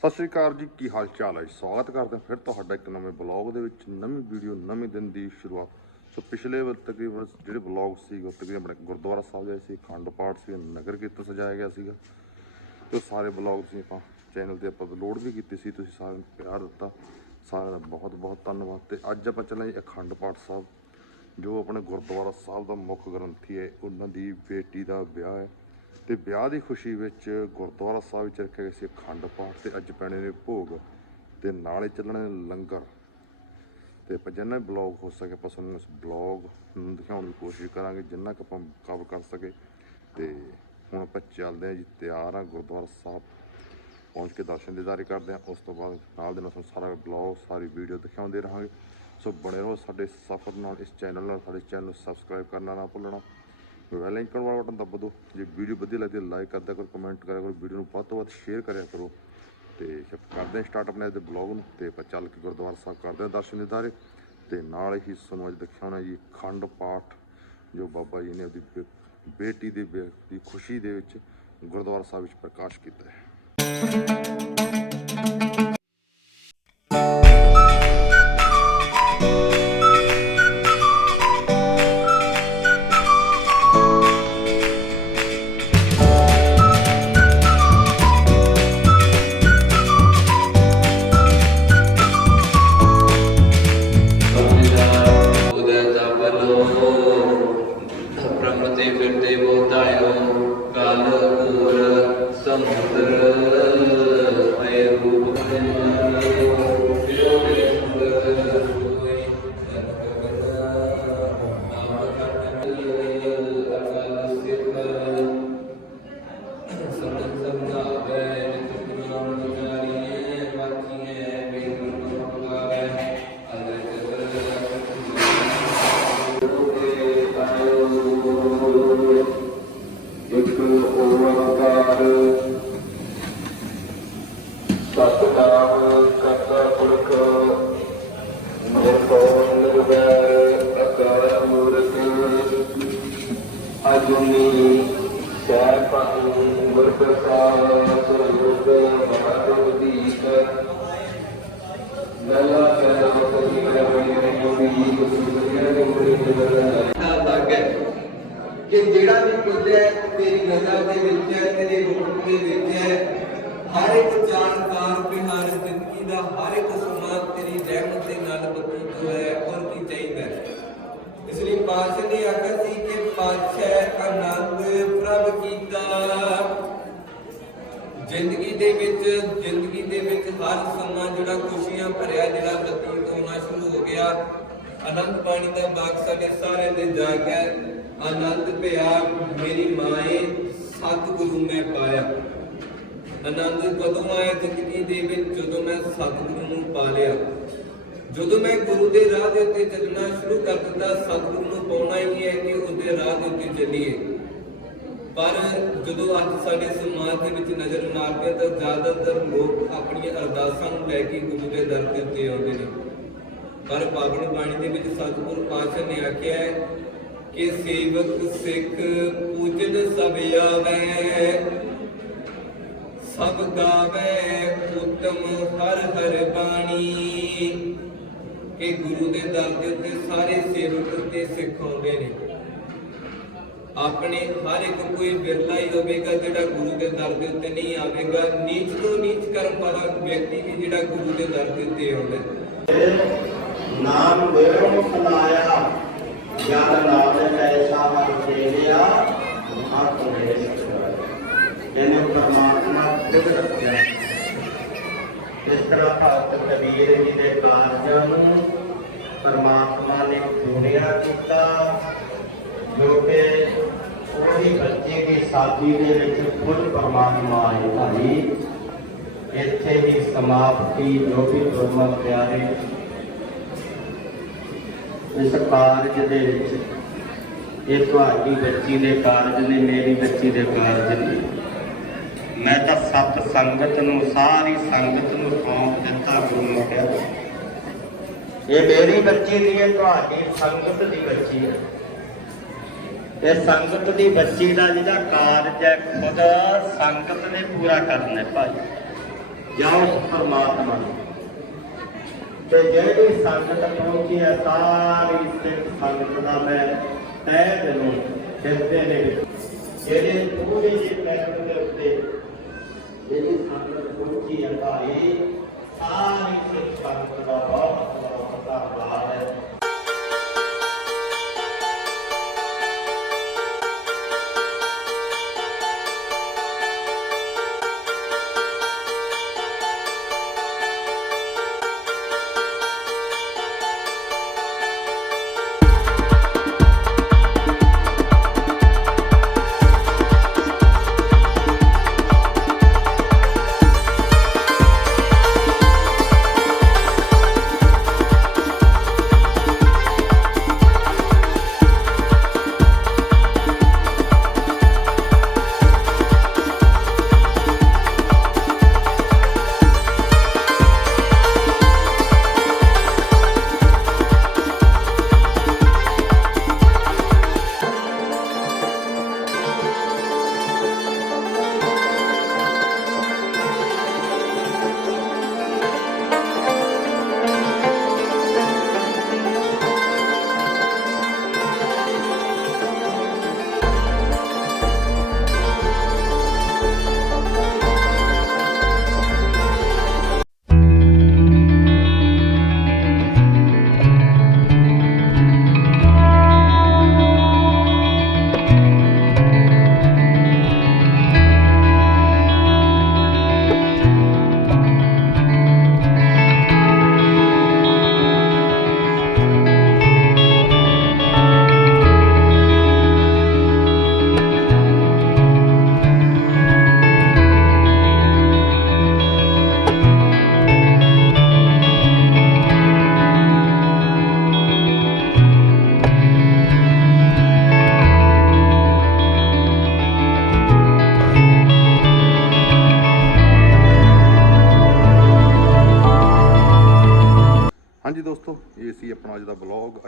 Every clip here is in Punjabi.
ਸਤਿ ਸ਼੍ਰੀ ਅਕਾਲ ਜੀ, ਕੀ ਹਾਲ ਚਾਲ ਹੈ ਸਵਾਗਤ ਕਰਦੇ ਹਾਂ ਫਿਰ ਤੁਹਾਡਾ ਇੱਕ ਨਵੇਂ ਬਲੌਗ ਦੇ ਵਿੱਚ, ਨਵੀਂ ਵੀਡੀਓ, ਨਵੇਂ ਦਿਨ ਦੀ ਸ਼ੁਰੂਆਤ। ਸੋ ਪਿਛਲੇ ਵਾਰ ਤਕਰੀਬਨ ਜਿਹੜੇ ਬਲੌਗ ਸੀ ਉਹ ਤਕਰੀਬਨ ਆਪਣੇ ਗੁਰਦੁਆਰਾ ਸਾਹਿਬ ਦੇ ਸੀ, ਅਖੰਡ ਪਾਠ ਸੀ, ਨਗਰ ਕੀਰਤਨ ਸਜਾਇਆ ਗਿਆ ਸੀਗਾ। ਤੇ ਉਹ ਸਾਰੇ ਬਲੌਗ ਤੁਸੀਂ ਆਪਾਂ ਚੈਨਲ ਤੇ ਆਪਾਂ ਅਪਲੋਡ ਵੀ ਕੀਤੀ ਸੀ, ਤੁਸੀਂ ਸਾਰਿਆਂ ਨੂੰ ਪਿਆਰ ਦਿੱਤਾ। ਸਾਰਿਆਂ ਦਾ ਬਹੁਤ ਬਹੁਤ ਧੰਨਵਾਦ। ਤੇ ਅੱਜ ਆਪਾਂ ਚੱਲਾਂਗੇ ਅਖੰਡ ਪਾਠ ਸਾਹਿਬ, ਜੋ ਆਪਣੇ ਗੁਰਦੁਆਰਾ ਸਾਹਿਬ ਦਾ ਮੁੱਖ ਗ੍ਰੰਥੀ ਹੈ, ਉਹਨਾਂ ਦੀ ਬੇਟੀ ਦਾ ਵਿਆਹ ਹੈ। ਤੇ ਵਿਆਹ ਦੀ ਖੁਸ਼ੀ ਵਿੱਚ ਗੁਰਦੁਆਰਾ ਸਾਹਿਬ ਵਿੱਚ ਰੱਖਿਆ ਗਿਆ ਸੀ ਅਖੰਡ ਪਾਠ ਤੇ ਅੱਜ ਪੈਣੇ ਨੇ ਭੋਗ ਤੇ ਨਾਲੇ ਚੱਲਣੇ ਨੇ ਲੰਗਰ। ਤੇ ਆਪਾਂ ਜਿੰਨਾ ਬਲੌਗ ਹੋ ਸਕੇ ਆਪਾਂ ਤੁਹਾਨੂੰ ਇਸ ਬਲੌਗ ਨੂੰ ਦਿਖਾਉਣ ਦੀ ਕੋਸ਼ਿਸ਼ ਕਰਾਂਗੇ, ਜਿੰਨਾ ਕੁ ਆਪਾਂ ਕਵਰ ਕਰ ਸਕੇ। ਤੇ ਹੁਣ ਆਪਾਂ ਚੱਲਦੇ ਹਾਂ ਜੀ, ਤਿਆਰ ਆ ਗੁਰਦੁਆਰਾ ਸਾਹਿਬ। ਪਹੁੰਚ ਕੇ ਦਰਸ਼ਨ ਦੀਦਾਰੇ ਕਰਦੇ ਹਾਂ। ਉਸ ਤੋਂ ਬਾਅਦ ਨਾਲ ਦੇ ਨਾਲ ਤੁਹਾਨੂੰ ਸਾਰਾ ਬਲੌਗ, ਸਾਰੀ ਵੀਡੀਓ ਦਿਖਾਉਂਦੇ ਰਹਾਂਗੇ। ਸੋ ਬਣੇ ਰਹੋ ਸਾਡੇ ਸਫ਼ਰ ਨਾਲ, ਇਸ ਚੈਨਲ ਨਾਲ, ਸਾਡੇ ਚੈਨਲ ਨੂੰ ਸਬਸਕ੍ਰਾਈਬ ਕਰਨਾ ਨਾ ਭੁੱਲਣਾ। ਬੈਲ ਆਈਕਨ ਵਾਲਾ ਬਟਨ ਦੱਬ ਦਿਓ ਜੇ ਵੀਡੀਓ ਵਧੀਆ ਲੱਗਦੀ ਲਾਈਕ ਕਰਦਾ ਕਰੋ ਕਮੈਂਟ ਕਰਿਆ ਕਰੋ, ਵੀਡੀਓ ਨੂੰ ਵੱਧ ਤੋਂ ਵੱਧ ਸ਼ੇਅਰ ਕਰਿਆ ਕਰੋ। ਤੇ ਕਰਦੇ ਹਾਂ ਸਟਾਰਟ ਆਪਣੇ ਅੱਜ ਦੇ ਬਲੌਗ ਨੂੰ। ਤੇ ਆਪਾਂ ਚੱਲ ਕੇ ਗੁਰਦੁਆਰਾ ਸਾਹਿਬ ਕਰਦੇ ਹਾਂ ਦਰਸ਼ਨ ਦੀਦਾਰੇ ਤੇ ਨਾਲ ਹੀ ਸਾਨੂੰ ਅੱਜ ਦਿਖਾਉਣਾ ਜੀ ਖੰਡ ਪਾਠ, ਜੋ ਬਾਬਾ ਜੀ ਨੇ ਉਹਦੀ ਬੇ- ਬੇਟੀ ਦੇ ਵਿਆਹ ਦੀ ਖੁਸ਼ੀ ਦੇ ਵਿੱਚ ਗੁਰਦੁਆਰਾ ਸਾਹਿਬ ਵਿੱਚ ਪ੍ਰਕਾਸ਼ ਕੀਤਾ ਹੈ। ਅਜੂਨੀ ਸੈਭੰ ਗੁਰ ਪ੍ਰਸਾਦ ਸੁਰਯੁਗ ਮਹਾਦੇਵ ਦੀਕ ਨਲਾ ਕਲਾ ਕਲੀ ਕਰਮੀ ਜੁਗੀ ਸੁਖਿਆ ਦੇ ਮੁਰੇ ਲੱਗ ਕਿ ਜਿਹੜਾ ਵੀ ਕੁਝ ਹੈ ਤੇਰੀ ਨਜ਼ਰ ਦੇ ਵਿੱਚ ਹੈ ਤੇਰੇ ਹੁਕਮ ਦੇ ਵਿੱਚ ਹੈ ਹਰ ਇੱਕ ਜਾਣਕਾਰ ਵੀ ਜ਼ਿੰਦਗੀ ਦਾ ਹਰ ਇੱਕ ਸਮਾਂ ਤੇਰੀ ਰਹਿਮਤ ਦੇ ਨਾਲ ਬਤੀਤ ਹੋਇਆ ਹੈ ਔਰ ਕੀ ਚਾਹੀਦਾ ਇਸ ਲਈ ਪਾਤਸ਼ਾਹ ਨੇ ਆਖਿਆ ਜ਼ਿੰਦਗੀ ਦੇ ਵਿੱਚ, ਜ਼ਿੰਦਗੀ ਦੇ ਵਿੱਚ ਹਰ ਸਮਾਂ ਜਿਹੜਾ ਖੁਸ਼ੀਆਂ ਭਰਿਆ, ਜਿਹੜਾ ਬਤੀਤ ਹੋਣਾ ਸ਼ੁਰੂ ਹੋ ਗਿਆ। ਆਨੰਦ ਬਾਣੀ ਦਾ ਬਾਗ ਸਾਡੇ ਸਾਰਿਆਂ ਦੇ ਜਾ ਕੇ ਆਨੰਦ ਭਿਆ ਮੇਰੀ ਮਾਏ ਸਤਿਗੁਰੂ ਮੈਂ ਪਾਇਆ। ਆਨੰਦ ਕਦੋਂ ਆਇਆ ਜ਼ਿੰਦਗੀ ਦੇ ਵਿੱਚ? ਜਦੋਂ ਮੈਂ ਸਤਿਗੁਰੂ ਨੂੰ ਪਾ ਲਿਆ। ਜਦੋਂ ਮੈਂ ਗੁਰੂ ਦੇ ਰਾਹ ਦੇ ਉੱਤੇ ਚੱਲਣਾ ਸ਼ੁਰੂ ਕਰ ਦਿੱਤਾ, ਸਤਿਗੁਰੂ ਨੂੰ ਪਾਉਣਾ ਹੀ ਹੈ ਕਿ ਉਹਦੇ ਰਾਹ ਦੇ ਉੱਤੇ ਚੱਲੀਏ। ਪਰ ਜਦੋਂ ਅੱਜ ਸਾਡੇ ਸਮਾਜ ਦੇ ਵਿੱਚ ਨਜ਼ਰ ਮਾਰਦੇ ਤਾਂ ਜ਼ਿਆਦਾਤਰ ਲੋਕ ਆਪਣੀਆਂ ਅਰਦਾਸਾਂ ਨੂੰ ਲੈ ਕੇ ਗੁਰੂ ਦੇ ਦਰ ਦੇ ਉੱਤੇ ਆਉਂਦੇ ਨੇ। ਪਰ ਪਾਵਨ ਬਾਣੀ ਦੇ ਵਿੱਚ ਸਤਿਗੁਰੂ ਪਾਤਸ਼ਾਹ ਨੇ ਆਖਿਆ ਹੈ ਕਿ ਸੇਵਕ ਸਿੱਖ ਪੂਜਨ ਸਭ ਆਵੇ, ਸਭ ਗਾਵੇ ਉਤਮ ਹਰ ਹਰ ਬਾਣੀ। ਕਿ ਗੁਰੂ ਦੇ ਦਰ ਦੇ ਉੱਤੇ ਸਾਰੇ ਸੇਵਕ ਤੇ ਸਿੱਖ ਆਉਂਦੇ ਨੇ। ਆਪਣੇ ਹਰ ਇੱਕ ਕੋਈ ਬਿਰਲਾ ਹੀ ਹੋਵੇਗਾ ਜਿਹੜਾ ਗੁਰੂ ਦੇ ਦਰ ਦੇ ਉੱਤੇ ਨਹੀਂ ਆਵੇਗਾ। ਨੀਚ ਤੋਂ ਨੀਚ ਕਰਮ ਵਾਲਾ ਵਿਅਕਤੀ ਵੀ ਜਿਹੜਾ ਗੁਰੂ ਦੇ ਦਰ ਦੇ ਉੱਤੇ ਆਉਂਦਾ ਨਾਮ ਦੇਵ ਸੁਨਾਇਆ ਜਨ ਨਾਮ ਐਸਾ ਮਨ ਦੇ ਲਿਆ ਹੱਥ ਇਹਨੇ ਪਰਮਾਤਮਾ ਦਿਵ ਰੱਖਿਆ। ਇਸ ਤਰ੍ਹਾਂ ਭਗਤ ਕਬੀਰ ਜੀ ਦੇ ਕਾਰਜਾਂ ਨੂੰ ਪਰਮਾਤਮਾ ਨੇ ਪੂਰਿਆ ਕੀਤਾ ਜੋ ਕਿ ਉਹਦੀ ਬੱਚੇ ਦੀ ਸਾਥੀ ਦੇ ਵਿੱਚ ਖੁਦ ਪਰਮਾਤਮਾ ਆਏ ਭਾਈ ਇੱਥੇ ਹੀ ਸਮਾਪਤੀ, ਜੋ ਵੀ ਗੁਰਮਤਿ ਪਿਆਰੇ। ਇਸ ਕਾਰਜ ਦੇ ਵਿੱਚ ਇਹ ਤੁਹਾਡੀ ਬੱਚੀ ਦੇ ਕਾਰਜ ਨੇ, ਮੇਰੀ ਬੱਚੀ ਦੇ ਕਾਰਜ ਨੇ। ਮੈਂ ਤਾਂ ਸਤ ਸੰਗਤ ਨੂੰ, ਸਾਰੀ ਸੰਗਤ ਨੂੰ ਸੌਂਪ ਦਿੱਤਾ ਗੁਰੂ ਨੂੰ ਕਿਹਾ ਇਹ ਮੇਰੀ ਬੱਚੀ ਨਹੀਂ ਹੈ ਤੁਹਾਡੀ ਸੰਗਤ ਦੀ ਬੱਚੀ ਹੈ। ਇਹ ਸੰਗਤ ਦੀ ਬੱਚੀ ਦਾ ਜਿਹੜਾ ਕਾਰਜ ਹੈ ਖੁਦ ਸੰਗਤ ਨੇ ਪੂਰਾ ਕਰਨਾ ਭਾਈ। ਜਾਂ ਪਰਮਾਤਮਾ ਤੇ ਜਿਹੜੀ ਸੰਗਤ ਪਹੁੰਚੀ ਹੈ, ਸਾਰੀ ਸਿੱਖ ਸੰਗਤ ਦਾ ਮੈਂ ਤਹਿ ਦਿਲੋਂ ਹਿਰਦੇ ਦੇ ਜਿਹੜੇ ਪੂਰੇ ਜੀ ਪੈਰ ਦੇ ਉੱਤੇ ਜਿਹੜੀ ਸੰਗਤ ਪਹੁੰਚੀ ਹੈ ਭਾਈ, ਸਾਰੀ ਸਿੱਖ ਸੰਗਤ ਦਾ ਬਹੁਤ ਬਹੁਤ ਧੰਨਵਾਦ ਹੈ।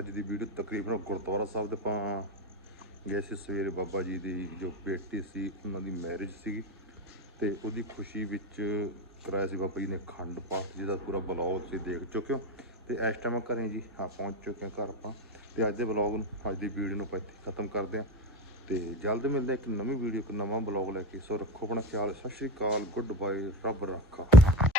ਅੱਜ ਦੀ ਵੀਡੀਓ ਤਕਰੀਬਨ ਗੁਰਦੁਆਰਾ ਸਾਹਿਬ ਦੇ ਆਪਾਂ ਗਏ ਸੀ ਸਵੇਰੇ ਬਾਬਾ ਜੀ ਦੀ ਜੋ ਬੇਟੀ ਸੀ, ਉਹਨਾਂ ਦੀ ਮੈਰਿਜ ਸੀ ਤੇ ਉਹਦੀ ਖੁਸ਼ੀ ਵਿੱਚ ਕਰਾਇਆ ਸੀ ਬਾਬਾ ਜੀ ਨੇ ਖੰਡ ਪਾਠ, ਜਿਹਦਾ ਪੂਰਾ ਬਲੌਗ ਤੁਸੀਂ ਦੇਖ ਚੁੱਕੇ ਹੋ। ਤੇ ਇਸ ਟਾਈਮ ਘਰੇ ਜੀ ਹਾਂ, ਪਹੁੰਚ ਚੁੱਕੇ ਹਾਂ ਘਰ ਆਪਾਂ। ਤੇ ਅੱਜ ਦੇ ਬਲੌਗ ਨੂੰ, ਅੱਜ ਦੀ ਵੀਡੀਓ ਨੂੰ ਆਪਾਂ ਇੱਥੇ ਖਤਮ ਕਰਦੇ ਹਾਂ। ਤੇ ਜਲਦ ਮਿਲਦੇ ਹਾਂ ਇੱਕ ਨਵੀਂ ਵੀਡੀਓ ਇੱਕ ਨਵਾਂ ਬਲੌਗ ਲੈ ਕੇ। ਸੋ ਰੱਖੋ ਆਪਣਾ ਖਿਆਲ। ਸਤਿ ਸ਼੍ਰੀ ਅਕਾਲ। ਗੁੱਡ ਬਾਏ ਰੱਬ ਰੱਖਾ।